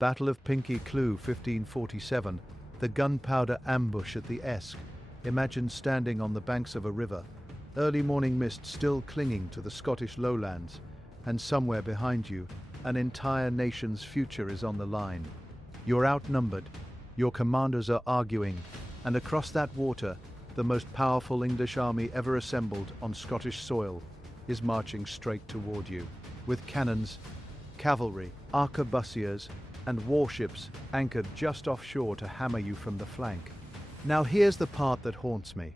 Battle of Pinkie Cleugh, 1547, the Gunpowder ambush at the Esk. Imagine standing on the banks of a river, early morning mist still clinging to the Scottish lowlands, and somewhere behind you, an entire nation's future is on the line. You're outnumbered, your commanders are arguing, and across that water, the most powerful English army ever assembled on Scottish soil is marching straight toward you, with cannons, cavalry, arquebusiers, and warships anchored just offshore to hammer you from the flank. Now here's the part that haunts me.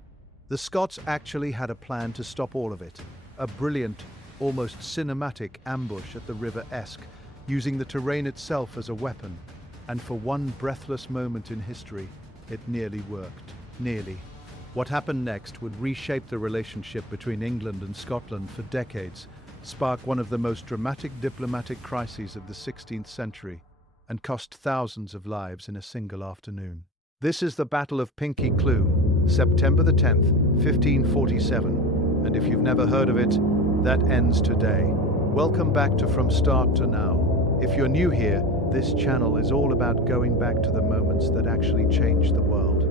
The Scots actually had a plan to stop all of it. A brilliant, almost cinematic ambush at the River Esk, using the terrain itself as a weapon. And for one breathless moment in history, it nearly worked. Nearly. What happened next would reshape the relationship between England and Scotland for decades, spark one of the most dramatic diplomatic crises of the 16th century, and cost thousands of lives in a single afternoon. This is the Battle of Pinkie Cleugh, September the 10th, 1547, and if you've never heard of it, that ends today. Welcome back to From Start to Now. If you're new here, this channel is all about going back to the moments that actually changed the world.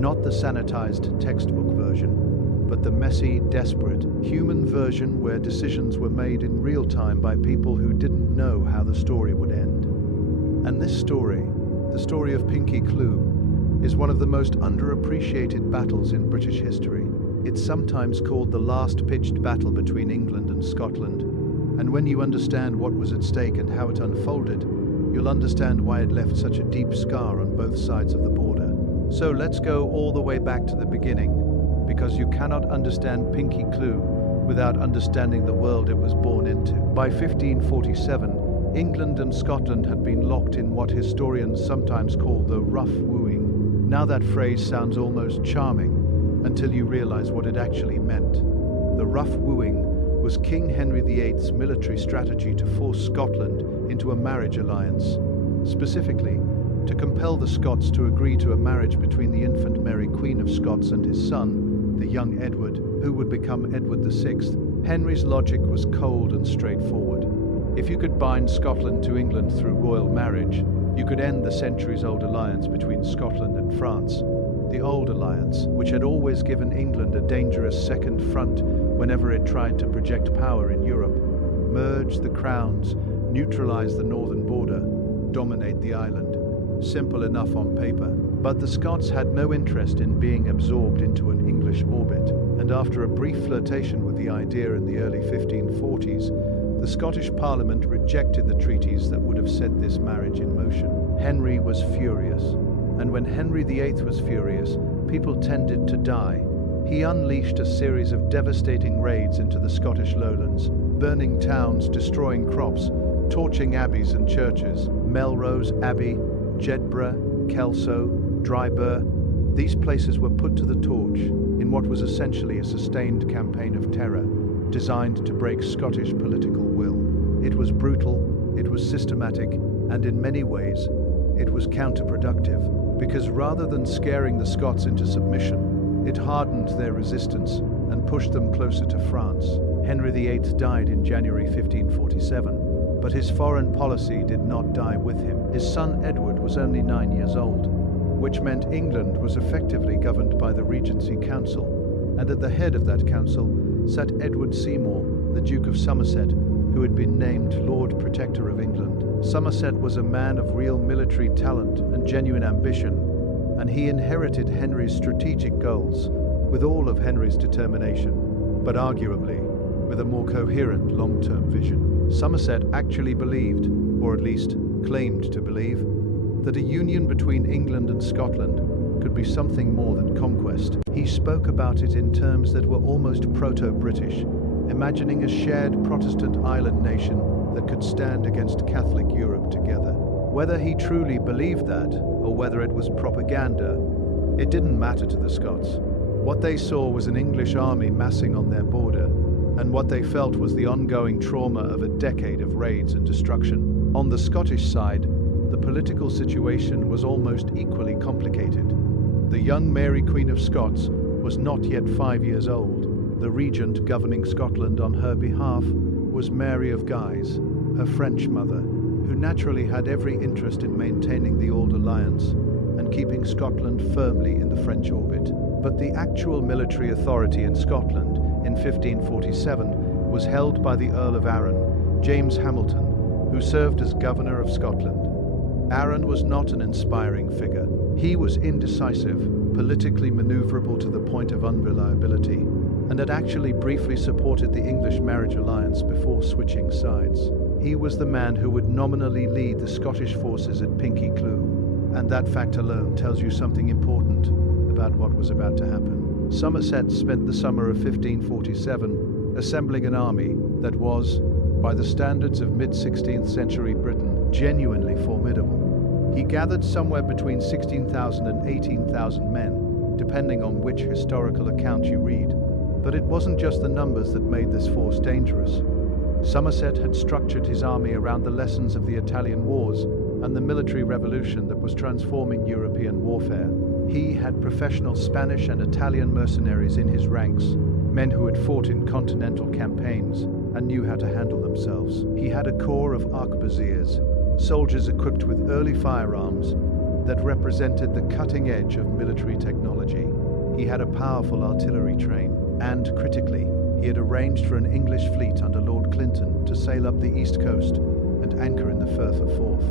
Not the sanitized textbook version, but the messy, desperate, human version where decisions were made in real time by people who didn't know how the story would end. And this story, the story of Pinkie Cleugh, is one of the most underappreciated battles in British history. It's sometimes called the last pitched battle between England and Scotland, and when you understand what was at stake and how it unfolded, you'll understand why it left such a deep scar on both sides of the border. So let's go all the way back to the beginning, because you cannot understand Pinkie Cleugh without understanding the world it was born into. By 1547, England and Scotland had been locked in what historians sometimes call the rough wooing. Now that phrase sounds almost charming until you realize what it actually meant. The rough wooing was King Henry VIII's military strategy to force Scotland into a marriage alliance, specifically to compel the Scots to agree to a marriage between the infant Mary, Queen of Scots, and his son, the young Edward, who would become Edward VI. Henry's logic was cold and straightforward. If you could bind Scotland to England through royal marriage, you could end the centuries-old alliance between Scotland and France. The old alliance, which had always given England a dangerous second front whenever it tried to project power in Europe, merge the crowns, neutralize the northern border, dominate the island. Simple enough on paper, but the Scots had no interest in being absorbed into an English orbit, and after a brief flirtation with the idea in the early 1540s, the Scottish Parliament rejected the treaties that would have set this marriage in motion. Henry was furious, and when Henry VIII was furious, people tended to die. He unleashed a series of devastating raids into the Scottish lowlands, burning towns, destroying crops, torching abbeys and churches. Melrose Abbey, Jedburgh, Kelso, Dryburgh, these places were put to the torch in what was essentially a sustained campaign of terror designed to break Scottish political will. It was brutal, it was systematic, and in many ways, it was counterproductive, because rather than scaring the Scots into submission, it hardened their resistance and pushed them closer to France. Henry VIII died in January 1547. But his foreign policy did not die with him. His son Edward was only 9 years old, which meant England was effectively governed by the Regency Council, and at the head of that council sat Edward Seymour, the Duke of Somerset, who had been named Lord Protector of England. Somerset was a man of real military talent and genuine ambition, and he inherited Henry's strategic goals with all of Henry's determination, but arguably with a more coherent long-term vision. Somerset actually believed, or at least claimed to believe, that a union between England and Scotland could be something more than conquest. He spoke about it in terms that were almost proto-British, imagining a shared Protestant island nation that could stand against Catholic Europe together. Whether he truly believed that, or whether it was propaganda, it didn't matter to the Scots. What they saw was an English army massing on their border, and what they felt was the ongoing trauma of a decade of raids and destruction. On the Scottish side, the political situation was almost equally complicated. The young Mary, Queen of Scots, was not yet 5 years old. The regent governing Scotland on her behalf was Mary of Guise, her French mother, who naturally had every interest in maintaining the old alliance and keeping Scotland firmly in the French orbit. But the actual military authority in Scotland in 1547 was held by the Earl of Arran, James Hamilton, who served as governor of Scotland. Arran was not an inspiring figure. He was indecisive, politically maneuverable to the point of unreliability, and had actually briefly supported the English marriage alliance before switching sides. He was the man who would nominally lead the Scottish forces at Pinkie Cleugh, and that fact alone tells you something important about what was about to happen. Somerset spent the summer of 1547 assembling an army that was, by the standards of mid-16th century Britain, genuinely formidable. He gathered somewhere between 16,000 and 18,000 men, depending on which historical account you read. But it wasn't just the numbers that made this force dangerous. Somerset had structured his army around the lessons of the Italian wars and the military revolution that was transforming European warfare. He had professional Spanish and Italian mercenaries in his ranks, men who had fought in continental campaigns and knew how to handle themselves. He had a corps of arquebusiers, soldiers equipped with early firearms that represented the cutting edge of military technology. He had a powerful artillery train, and critically, he had arranged for an English fleet under Lord Clinton to sail up the east coast and anchor in the Firth of Forth,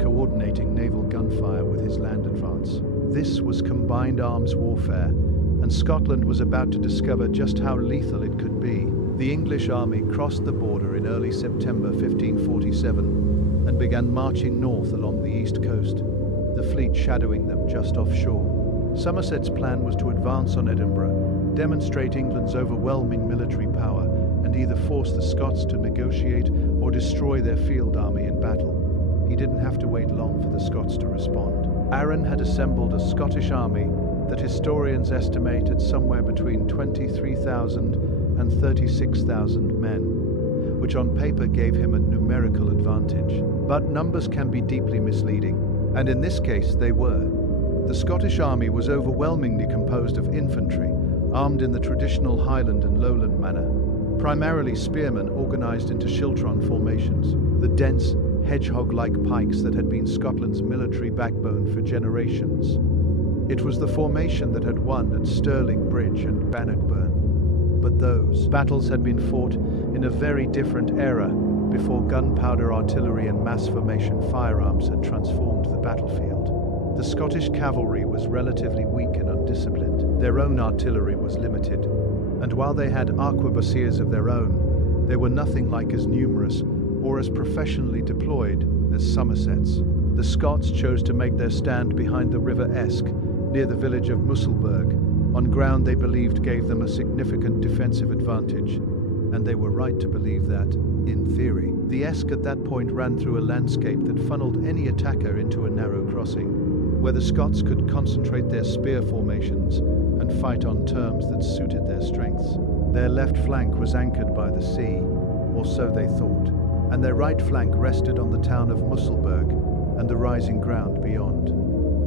coordinating naval gunfire with his land advance. This was combined arms warfare, and Scotland was about to discover just how lethal it could be. The English army crossed the border in early September 1547 and began marching north along the east coast, the fleet shadowing them just offshore. Somerset's plan was to advance on Edinburgh, demonstrate England's overwhelming military power, and either force the Scots to negotiate or destroy their field army in battle. He didn't have to wait long for the Scots to respond. Arran had assembled a Scottish army that historians estimate at somewhere between 23,000 and 36,000 men, which on paper gave him a numerical advantage. But numbers can be deeply misleading, and in this case they were. The Scottish army was overwhelmingly composed of infantry, armed in the traditional Highland and Lowland manner, primarily spearmen organized into schiltron formations, the dense, hedgehog-like pikes that had been Scotland's military backbone for generations. It was the formation that had won at Stirling Bridge and Bannockburn. But those battles had been fought in a very different era, before gunpowder artillery and mass formation firearms had transformed the battlefield. The Scottish cavalry was relatively weak and undisciplined. Their own artillery was limited, and while they had arquebusiers of their own, they were nothing like as numerous or as professionally deployed as Somerset's. The Scots chose to make their stand behind the River Esk, near the village of Musselburgh, on ground they believed gave them a significant defensive advantage, and they were right to believe that, in theory. The Esk at that point ran through a landscape that funneled any attacker into a narrow crossing, where the Scots could concentrate their spear formations and fight on terms that suited their strengths. Their left flank was anchored by the sea, or so they thought, and their right flank rested on the town of Musselburgh and the rising ground beyond.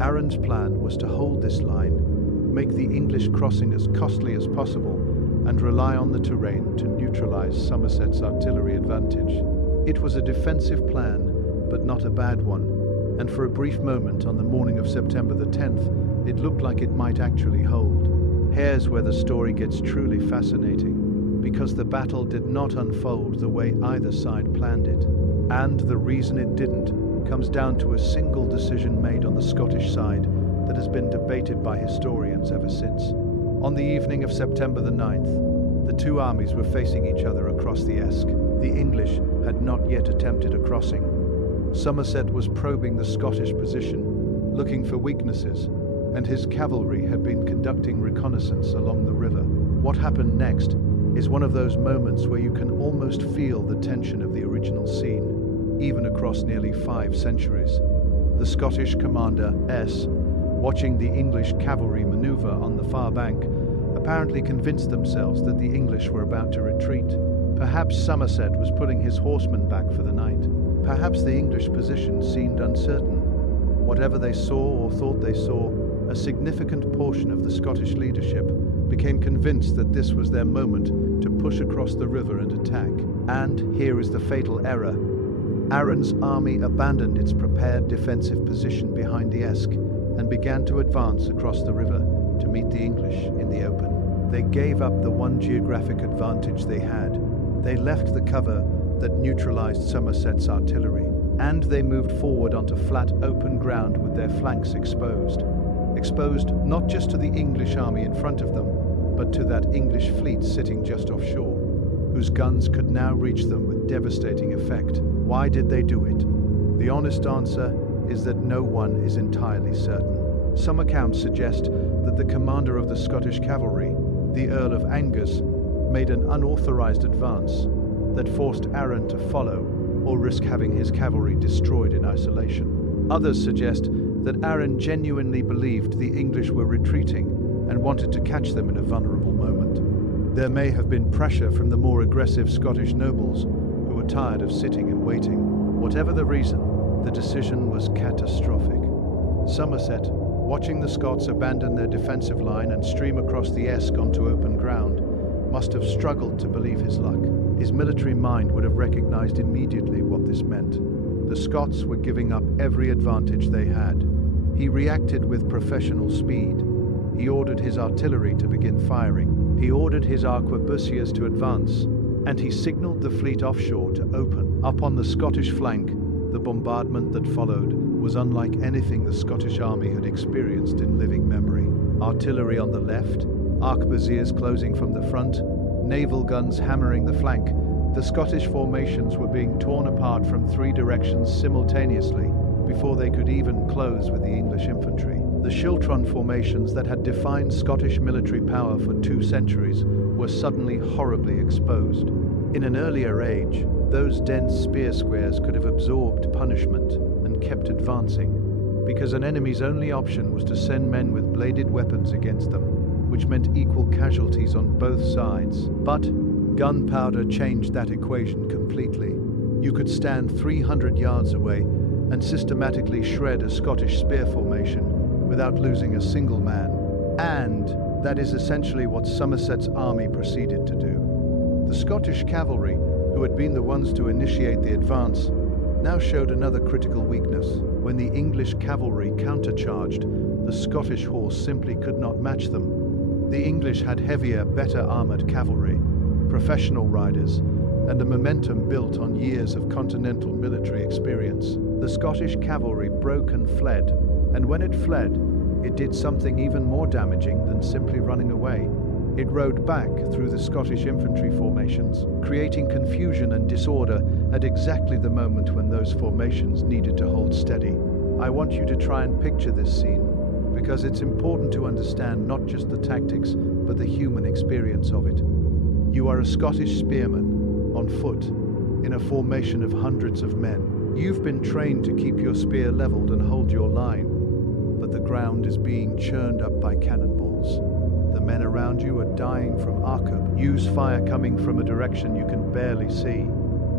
Arran's plan was to hold this line, make the English crossing as costly as possible, and rely on the terrain to neutralize Somerset's artillery advantage. It was a defensive plan, but not a bad one, and for a brief moment on the morning of September the 10th, it looked like it might actually hold. Here's where the story gets truly fascinating, because the battle did not unfold the way either side planned it, and the reason it didn't comes down to a single decision made on the Scottish side that has been debated by historians ever since. On the evening of September the 9th, the two armies were facing each other across the Esk. The English had not yet attempted a crossing. Somerset was probing the Scottish position, looking for weaknesses, and his cavalry had been conducting reconnaissance along the river. What happened next is one of those moments where you can almost feel the tension of the original scene, even across nearly 5 centuries. The Scottish commander, S., watching the English cavalry maneuver on the far bank, apparently convinced themselves that the English were about to retreat. Perhaps Somerset was putting his horsemen back for the night. Perhaps the English position seemed uncertain. Whatever they saw or thought they saw, a significant portion of the Scottish leadership became convinced that this was their moment to push across the river and attack. And here is the fatal error. Arran's army abandoned its prepared defensive position behind the Esk and began to advance across the river to meet the English in the open. They gave up the one geographic advantage they had. They left the cover that neutralized Somerset's artillery, and they moved forward onto flat open ground with their flanks exposed. Exposed not just to the English army in front of them, but to that English fleet sitting just offshore, whose guns could now reach them with devastating effect. Why did they do it? The honest answer is that no one is entirely certain. Some accounts suggest that the commander of the Scottish cavalry, the Earl of Arran, made an unauthorized advance that forced Arran to follow or risk having his cavalry destroyed in isolation. Others suggest that Arran genuinely believed the English were retreating and wanted to catch them in a vulnerable moment. There may have been pressure from the more aggressive Scottish nobles who were tired of sitting and waiting. Whatever the reason, the decision was catastrophic. Somerset, watching the Scots abandon their defensive line and stream across the Esk onto open ground, must have struggled to believe his luck. His military mind would have recognized immediately what this meant. The Scots were giving up every advantage they had. He reacted with professional speed. He ordered his artillery to begin firing. He ordered his arquebusiers to advance, and he signaled the fleet offshore to open. Up on the Scottish flank, the bombardment that followed was unlike anything the Scottish army had experienced in living memory. Artillery on the left, arquebusiers closing from the front, naval guns hammering the flank. The Scottish formations were being torn apart from three directions simultaneously before they could even close with the English infantry. The schiltron formations that had defined Scottish military power for 2 centuries were suddenly horribly exposed. In an earlier age, those dense spear squares could have absorbed punishment and kept advancing, because an enemy's only option was to send men with bladed weapons against them, which meant equal casualties on both sides. But gunpowder changed that equation completely. You could stand 300 yards away and systematically shred a Scottish spear formation without losing a single man. And that is essentially what Somerset's army proceeded to do. The Scottish cavalry, who had been the ones to initiate the advance, now showed another critical weakness. When the English cavalry countercharged, the Scottish horse simply could not match them. The English had heavier, better armored cavalry, professional riders, and a momentum built on years of continental military experience. The Scottish cavalry broke and fled, and when it fled, it did something even more damaging than simply running away. It rode back through the Scottish infantry formations, creating confusion and disorder at exactly the moment when those formations needed to hold steady. I want you to try and picture this scene, because it's important to understand not just the tactics, but the human experience of it. You are a Scottish spearman, on foot, in a formation of hundreds of men. You've been trained to keep your spear leveled and hold your line, but the ground is being churned up by cannonballs. The men around you are dying from arquebusiers fire coming from a direction you can barely see.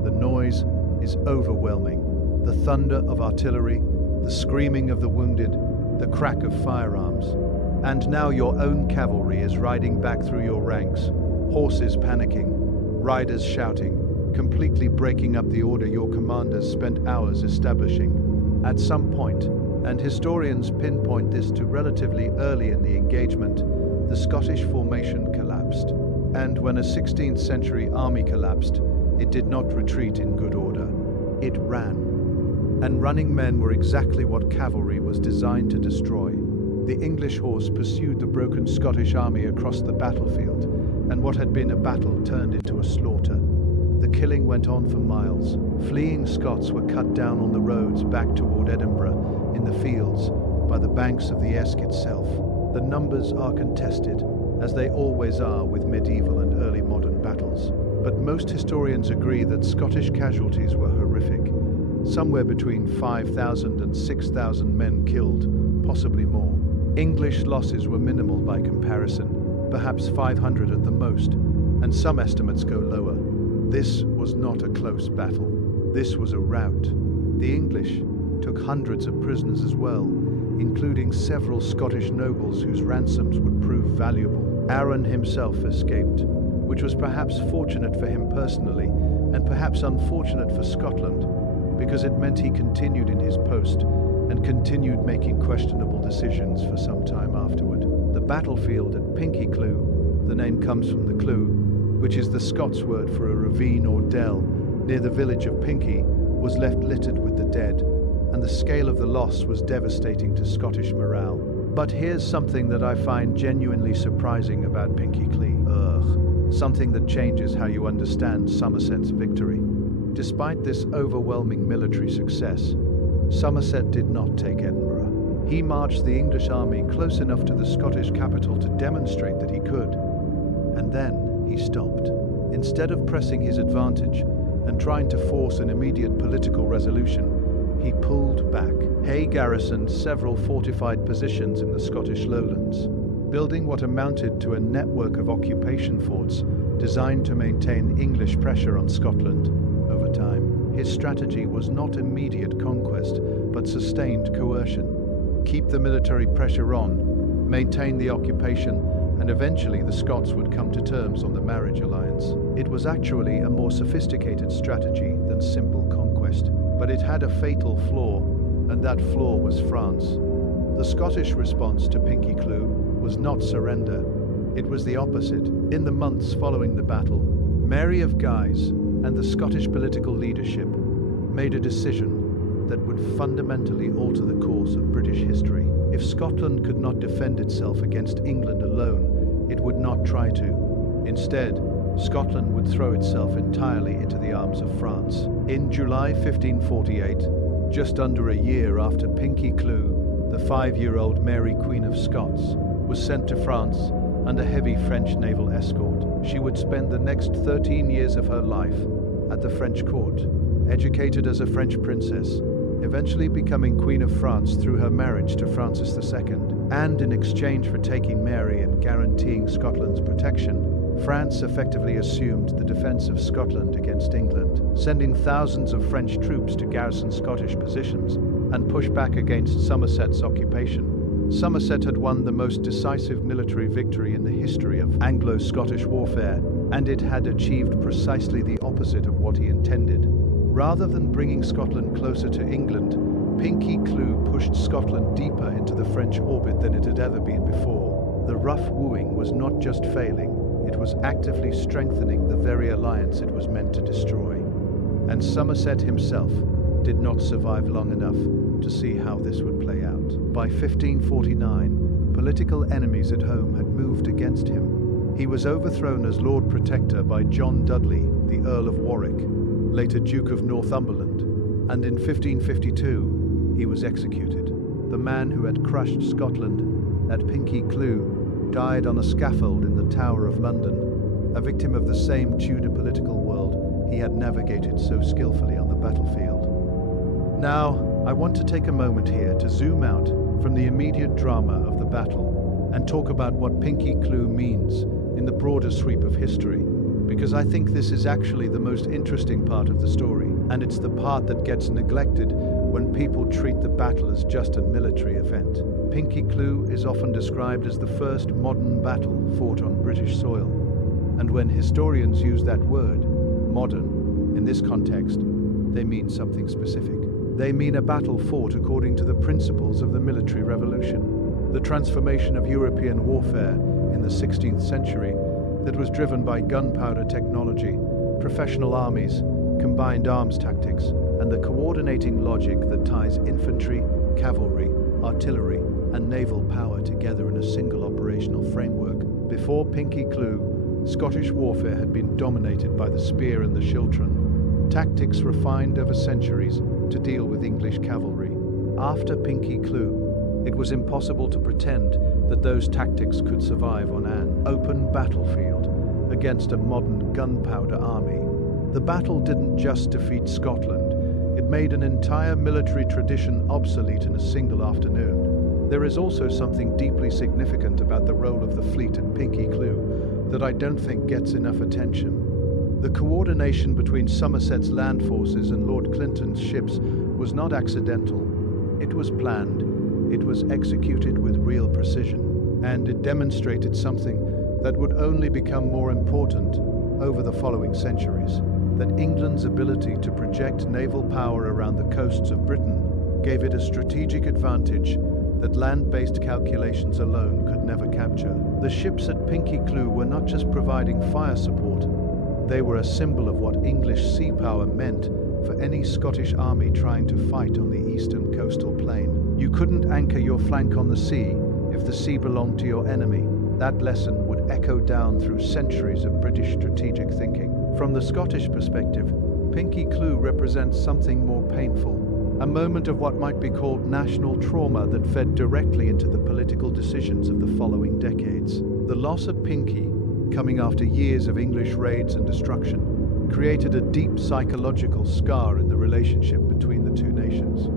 The noise is overwhelming. The thunder of artillery, the screaming of the wounded, the crack of firearms. And now your own cavalry is riding back through your ranks, horses panicking, riders shouting, completely breaking up the order your commanders spent hours establishing. At some point, and historians pinpoint this to relatively early in the engagement, the Scottish formation collapsed. And when a 16th century army collapsed, it did not retreat in good order. It ran. And running men were exactly what cavalry was designed to destroy. The English horse pursued the broken Scottish army across the battlefield, and what had been a battle turned into a slaughter. The killing went on for miles. Fleeing Scots were cut down on the roads back toward Edinburgh, in the fields, by the banks of the Esk itself. The numbers are contested, as they always are with medieval and early modern battles. But most historians agree that Scottish casualties were horrific. Somewhere between 5,000 and 6,000 men killed, possibly more. English losses were minimal by comparison, perhaps 500 at the most, and some estimates go lower. This was not a close battle. This was a rout. The English took hundreds of prisoners as well, including several Scottish nobles whose ransoms would prove valuable. Arran himself escaped, which was perhaps fortunate for him personally, and perhaps unfortunate for Scotland, because it meant he continued in his post and continued making questionable decisions for some time afterward. The battlefield at Pinkie Cleugh, the name comes from the Cleugh, which is the Scots word for a ravine or dell near the village of Pinkie, was left littered with the dead, and the scale of the loss was devastating to Scottish morale. But here's something that I find genuinely surprising about Pinkie Cleugh. Something that changes how you understand Somerset's victory. Despite this overwhelming military success, Somerset did not take Edinburgh. He marched the English army close enough to the Scottish capital to demonstrate that he could. And then he stopped. Instead of pressing his advantage and trying to force an immediate political resolution, he pulled back. Hay garrisoned several fortified positions in the Scottish lowlands, building what amounted to a network of occupation forts designed to maintain English pressure on Scotland over time. His strategy was not immediate conquest, but sustained coercion. Keep the military pressure on, maintain the occupation, and eventually the Scots would come to terms on the marriage alliance. It was actually a more sophisticated strategy than simple conquest, but it had a fatal flaw, and that flaw was France. The Scottish response to Pinkie Cleugh was not surrender. It was the opposite. In the months following the battle, Mary of Guise and the Scottish political leadership made a decision that would fundamentally alter the course of British history. If Scotland could not defend itself against England alone, it would not try to. Instead, Scotland would throw itself entirely into the arms of France. In July 1548, just under a year after Pinkie Cleugh, the 5-year-old Mary, Queen of Scots, was sent to France under heavy French naval escort. She would spend the next 13 years of her life at the French court, educated as a French princess, eventually becoming Queen of France through her marriage to Francis II. And in exchange for taking Mary and guaranteeing Scotland's protection, France effectively assumed the defense of Scotland against England, sending thousands of French troops to garrison Scottish positions and push back against Somerset's occupation. Somerset had won the most decisive military victory in the history of Anglo-Scottish warfare, and it had achieved precisely the opposite of what he intended. Rather than bringing Scotland closer to England, Pinkie Cleugh pushed Scotland deeper into the French orbit than it had ever been before. The rough wooing was not just failing, it was actively strengthening the very alliance it was meant to destroy. And Somerset himself did not survive long enough to see how this would play out. By 1549, political enemies at home had moved against him. He was overthrown as Lord Protector by John Dudley, the Earl of Warwick, later Duke of Northumberland, and in 1552 he was executed. The man who had crushed Scotland at Pinkie Cleugh died on a scaffold in the Tower of London, a victim of the same Tudor political world he had navigated so skillfully on the battlefield. Now, I want to take a moment here to zoom out from the immediate drama of the battle and talk about what Pinkie Cleugh means in the broader sweep of history, because I think this is actually the most interesting part of the story, and it's the part that gets neglected when people treat the battle as just a military event. Pinkie Cleugh is often described as the first modern battle fought on British soil, and when historians use that word, modern, in this context, they mean something specific. They mean a battle fought according to the principles of the military revolution, the transformation of European warfare in the 16th century that was driven by gunpowder technology, professional armies, combined arms tactics, and the coordinating logic that ties infantry, cavalry, artillery, and naval power together in a single operational framework. Before Pinkie Cleugh, Scottish warfare had been dominated by the spear and the schiltron, tactics refined over centuries to deal with English cavalry. After Pinkie Cleugh, it was impossible to pretend that those tactics could survive on an open battlefield against a modern gunpowder army. The battle didn't just defeat Scotland, it made an entire military tradition obsolete in a single afternoon. There is also something deeply significant about the role of the fleet at Pinkie Cleugh that I don't think gets enough attention. The coordination between Somerset's land forces and Lord Clinton's ships was not accidental. It was planned, it was executed with real precision, and it demonstrated something that would only become more important over the following centuries. that England's ability to project naval power around the coasts of Britain gave it a strategic advantage that land-based calculations alone could never capture. The ships at Pinkie Cleugh were not just providing fire support, they were a symbol of what English sea power meant for any Scottish army trying to fight on the eastern coastal plain. You couldn't anchor your flank on the sea if the sea belonged to your enemy. That lesson would echo down through centuries of British strategic thinking. From the Scottish perspective, Pinkie Cleugh represents something more painful, a moment of what might be called national trauma that fed directly into the political decisions of the following decades. The loss of Pinkie, coming after years of English raids and destruction, created a deep psychological scar in the relationship between the two nations.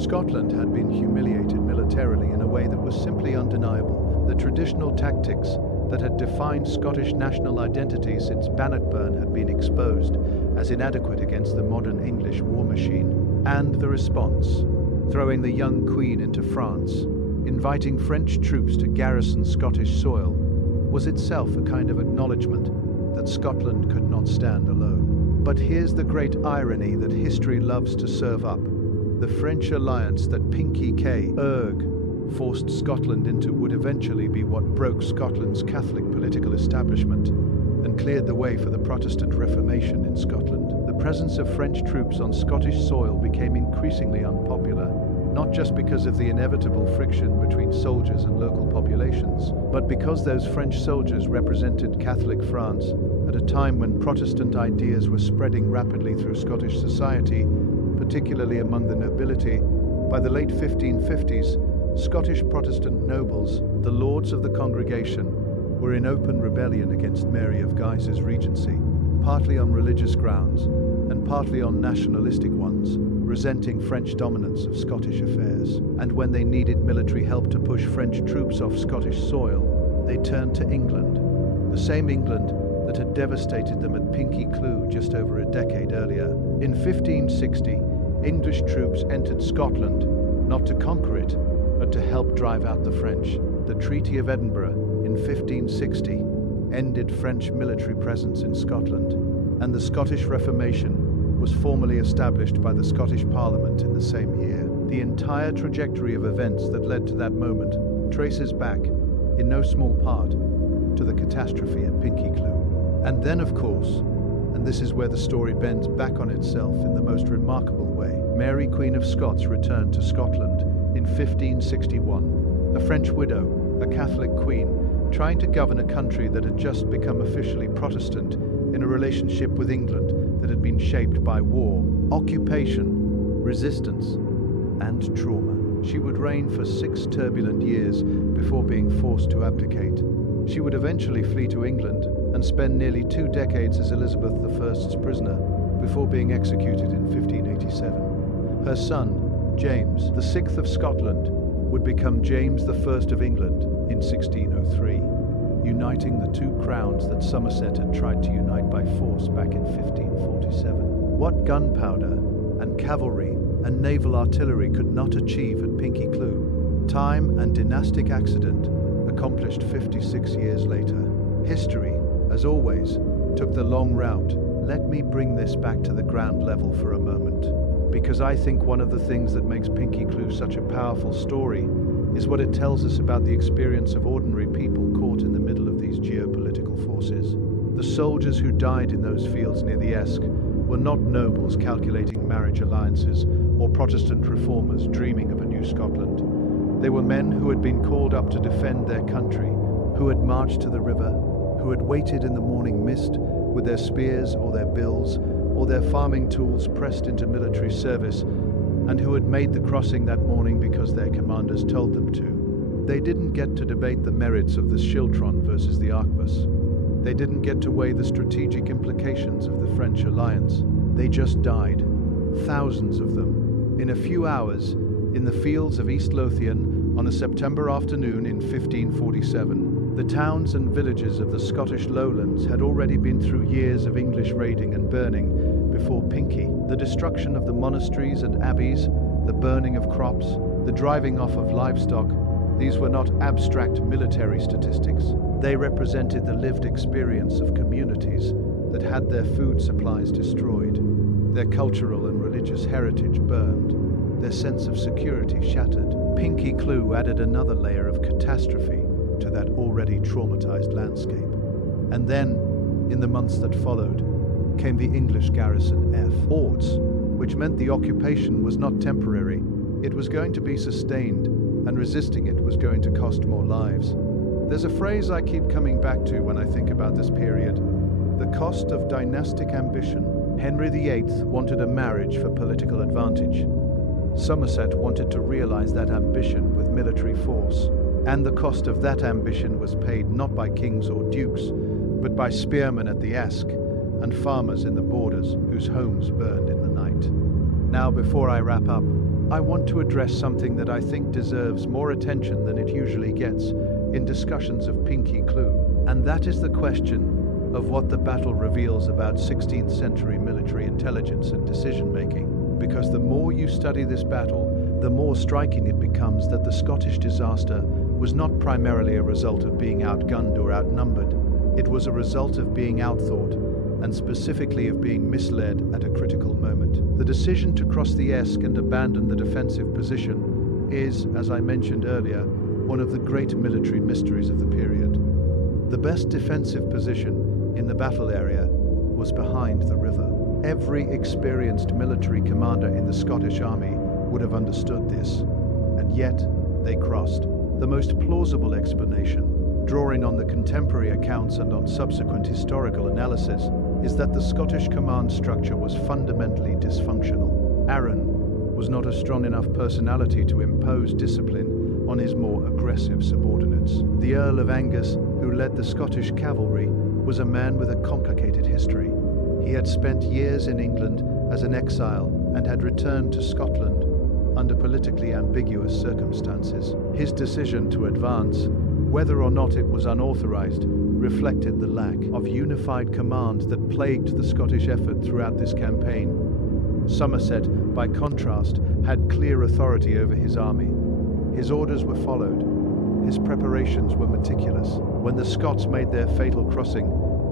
Scotland had been humiliated militarily in a way that was simply undeniable. The traditional tactics that had defined Scottish national identity since Bannockburn had been exposed as inadequate against the modern English war machine. And the response, throwing the young Queen into France, inviting French troops to garrison Scottish soil, was itself a kind of acknowledgement that Scotland could not stand alone. But here's the great irony that history loves to serve up. The French alliance that Pinkie Cleugh forced Scotland into would eventually be what broke Scotland's Catholic political establishment and cleared the way for the Protestant Reformation in Scotland. The presence of French troops on Scottish soil became increasingly unpopular, not just because of the inevitable friction between soldiers and local populations, but because those French soldiers represented Catholic France at a time when Protestant ideas were spreading rapidly through Scottish society, particularly among the nobility. By the late 1550s, Scottish Protestant nobles, the lords of the congregation, were in open rebellion against Mary of Guise's regency, partly on religious grounds and partly on nationalistic ones, resenting French dominance of Scottish affairs. And when they needed military help to push French troops off Scottish soil, they turned to England, the same England that had devastated them at Pinkie Cleugh just over a decade earlier. In 1560, English troops entered Scotland, not to conquer it, but to help drive out the French. The Treaty of Edinburgh in 1560 ended French military presence in Scotland, and the Scottish Reformation was formally established by the Scottish Parliament in the same year. The entire trajectory of events that led to that moment traces back, in no small part, to the catastrophe at Pinkie Cleugh. And then, of course, and this is where the story bends back on itself in the most remarkable way, Mary, Queen of Scots, returned to Scotland in 1561, a French widow, a Catholic queen, trying to govern a country that had just become officially Protestant in a relationship with England that had been shaped by war, occupation, resistance, and trauma. She would reign for 6 turbulent years before being forced to abdicate. She would eventually flee to England and spend nearly 2 decades as Elizabeth I's prisoner before being executed in 1587. Her son, James, the 6th of Scotland, would become James I of England in 1603, uniting the 2 crowns that Somerset had tried to unite by force back in 1547. What gunpowder and cavalry and naval artillery could not achieve at Pinkie Cleugh, time and dynastic accident accomplished 56 years later. History, as always, took the long route. Let me bring this back to the ground level for a moment, because I think one of the things that makes Pinkie Cleugh such a powerful story is what it tells us about the experience of ordinary people caught in the middle of these geopolitical forces. The soldiers who died in those fields near the Esk were not nobles calculating marriage alliances or Protestant reformers dreaming of a new Scotland. They were men who had been called up to defend their country, who had marched to the river, who had waited in the morning mist with their spears or their bills or their farming tools pressed into military service, and who had made the crossing that morning because their commanders told them to. They didn't get to debate the merits of the schiltron versus the arquebus. They didn't get to weigh the strategic implications of the French alliance. They just died, thousands of them, in a few hours, in the fields of East Lothian on a September afternoon in 1547. The towns and villages of the Scottish lowlands had already been through years of English raiding and burning before Pinkie. The destruction of the monasteries and abbeys, the burning of crops, the driving off of livestock, these were not abstract military statistics. They represented the lived experience of communities that had their food supplies destroyed, their cultural and religious heritage burned, their sense of security shattered. Pinkie Cleugh added another layer of catastrophe to that already traumatized landscape. And then, in the months that followed, came the English garrison Forts, which meant the occupation was not temporary, it was going to be sustained, and resisting it was going to cost more lives. There's a phrase I keep coming back to when I think about this period: the cost of dynastic ambition. Henry VIII wanted a marriage for political advantage. Somerset wanted to realize that ambition with military force, and the cost of that ambition was paid not by kings or dukes, but by spearmen at the Esk and farmers in the borders whose homes burned in the night. Now, before I wrap up, I want to address something that I think deserves more attention than it usually gets in discussions of Pinkie Cleugh, and that is the question of what the battle reveals about 16th century military intelligence and decision-making. Because the more you study this battle, the more striking it becomes that the Scottish disaster was not primarily a result of being outgunned or outnumbered. It was a result of being outthought, and specifically of being misled at a critical moment. The decision to cross the Esk and abandon the defensive position is, as I mentioned earlier, one of the great military mysteries of the period. The best defensive position in the battle area was behind the river. Every experienced military commander in the Scottish army would have understood this, and yet they crossed. The most plausible explanation, drawing on the contemporary accounts and on subsequent historical analysis, is that the Scottish command structure was fundamentally dysfunctional. Arran was not a strong enough personality to impose discipline on his more aggressive subordinates. The Earl of Angus, who led the Scottish cavalry, was a man with a complicated history. He had spent years in England as an exile and had returned to Scotland under politically ambiguous circumstances. His decision to advance, whether or not it was unauthorized, reflected the lack of unified command that plagued the Scottish effort throughout this campaign. Somerset, by contrast, had clear authority over his army. His orders were followed. His preparations were meticulous. When the Scots made their fatal crossing,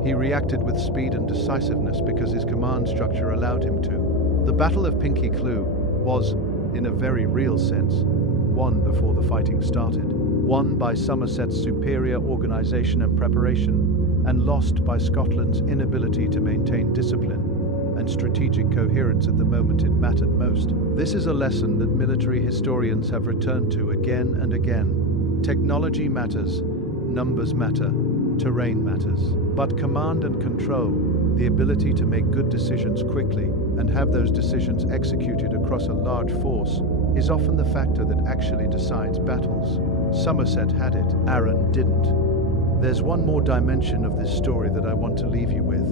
he reacted with speed and decisiveness because his command structure allowed him to. The Battle of Pinkie Cleugh was, in a very real sense, won before the fighting started. Won by Somerset's superior organization and preparation, and lost by Scotland's inability to maintain discipline and strategic coherence at the moment it mattered most. This is a lesson that military historians have returned to again and again. Technology matters, numbers matter, terrain matters. But command and control, the ability to make good decisions quickly and have those decisions executed across a large force, is often the factor that actually decides battles. Somerset had it, Arran didn't. There's one more dimension of this story that I want to leave you with,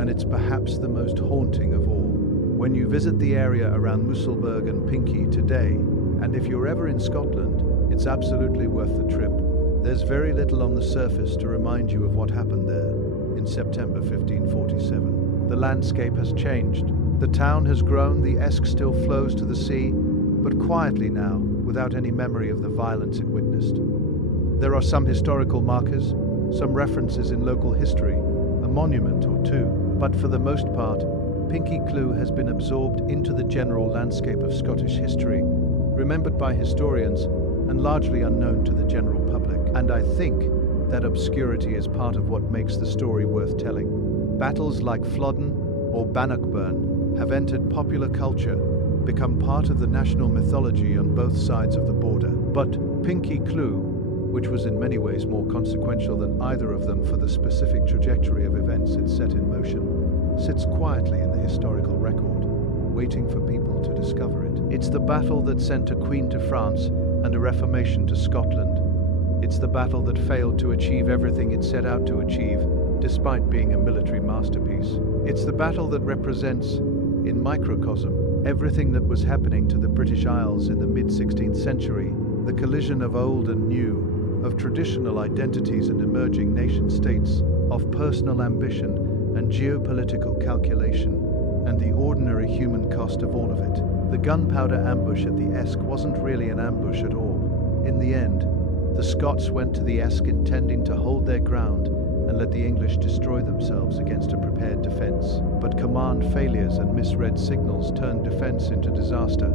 and it's perhaps the most haunting of all. When you visit the area around Musselburgh and Pinkie today, and if you're ever in Scotland, it's absolutely worth the trip. There's very little on the surface to remind you of what happened there in September 1547. The landscape has changed. The town has grown, the Esk still flows to the sea, but quietly now, without any memory of the violence it witnessed. There are some historical markers, some references in local history, a monument or two, but for the most part, Pinkie Cleugh has been absorbed into the general landscape of Scottish history, remembered by historians and largely unknown to the general public. And I think that obscurity is part of what makes the story worth telling. Battles like Flodden or Bannockburn have entered popular culture, become part of the national mythology on both sides of the border. But Pinkie Cleugh, which was in many ways more consequential than either of them for the specific trajectory of events it set in motion, sits quietly in the historical record, waiting for people to discover it. It's the battle that sent a queen to France and a reformation to Scotland. It's the battle that failed to achieve everything it set out to achieve, despite being a military masterpiece. It's the battle that represents, in microcosm, everything that was happening to the British Isles in the mid-16th century, the collision of old and new, of traditional identities and emerging nation-states, of personal ambition and geopolitical calculation, and the ordinary human cost of all of it. The gunpowder ambush at the Esk wasn't really an ambush at all. In the end, the Scots went to the Esk intending to hold their ground and let the English destroy themselves against a prepared defense. But command failures and misread signals turned defense into disaster.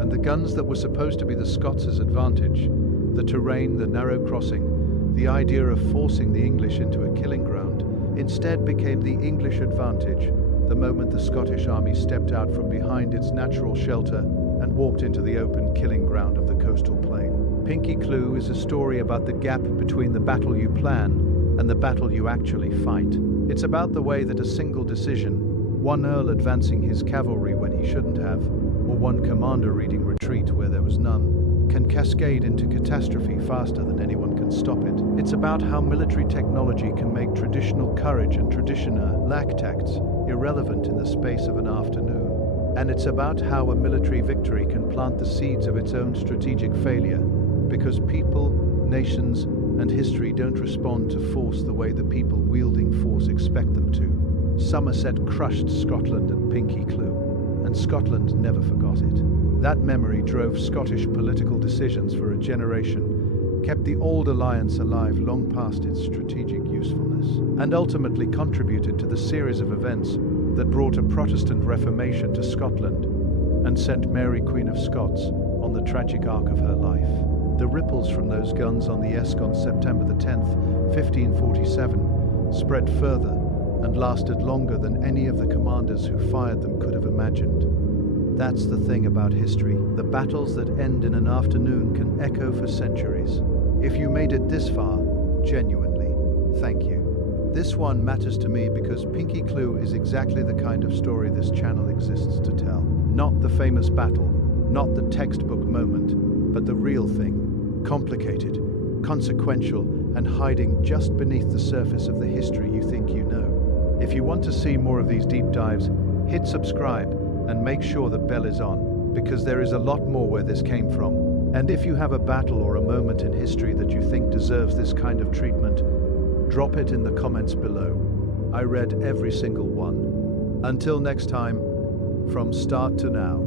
And the guns that were supposed to be the Scots' advantage, the terrain, the narrow crossing, the idea of forcing the English into a killing ground, instead became the English advantage the moment the Scottish army stepped out from behind its natural shelter and walked into the open killing ground of the coastal plain. Pinkie Cleugh is a story about the gap between the battle you plan and the battle you actually fight. It's about the way that a single decision, one earl advancing his cavalry when he shouldn't have, or one commander reading retreat where there was none, can cascade into catastrophe faster than anyone can stop it. It's about how military technology can make traditional courage and traditional lack tacts irrelevant in the space of an afternoon. And it's about how a military victory can plant the seeds of its own strategic failure, because people, nations, and history don't respond to force the way the people wielding force expect them to. Somerset crushed Scotland at Pinkie Cleugh, and Scotland never forgot it. That memory drove Scottish political decisions for a generation, kept the old alliance alive long past its strategic usefulness, and ultimately contributed to the series of events that brought a Protestant Reformation to Scotland and sent Mary Queen of Scots on the tragic arc of her life. The ripples from those guns on the Esk on September the 10th, 1547, spread further and lasted longer than any of the commanders who fired them could have imagined. That's the thing about history. The battles that end in an afternoon can echo for centuries. If you made it this far, genuinely, thank you. This one matters to me because Pinkie Cleugh is exactly the kind of story this channel exists to tell. Not the famous battle, not the textbook moment, but the real thing. Complicated, consequential, and hiding just beneath the surface of the history you think you know. If you want to see more of these deep dives, hit subscribe and make sure the bell is on, because there is a lot more where this came from. And if you have a battle or a moment in history that you think deserves this kind of treatment, drop it in the comments below. I read every single one. Until next time, from start to now.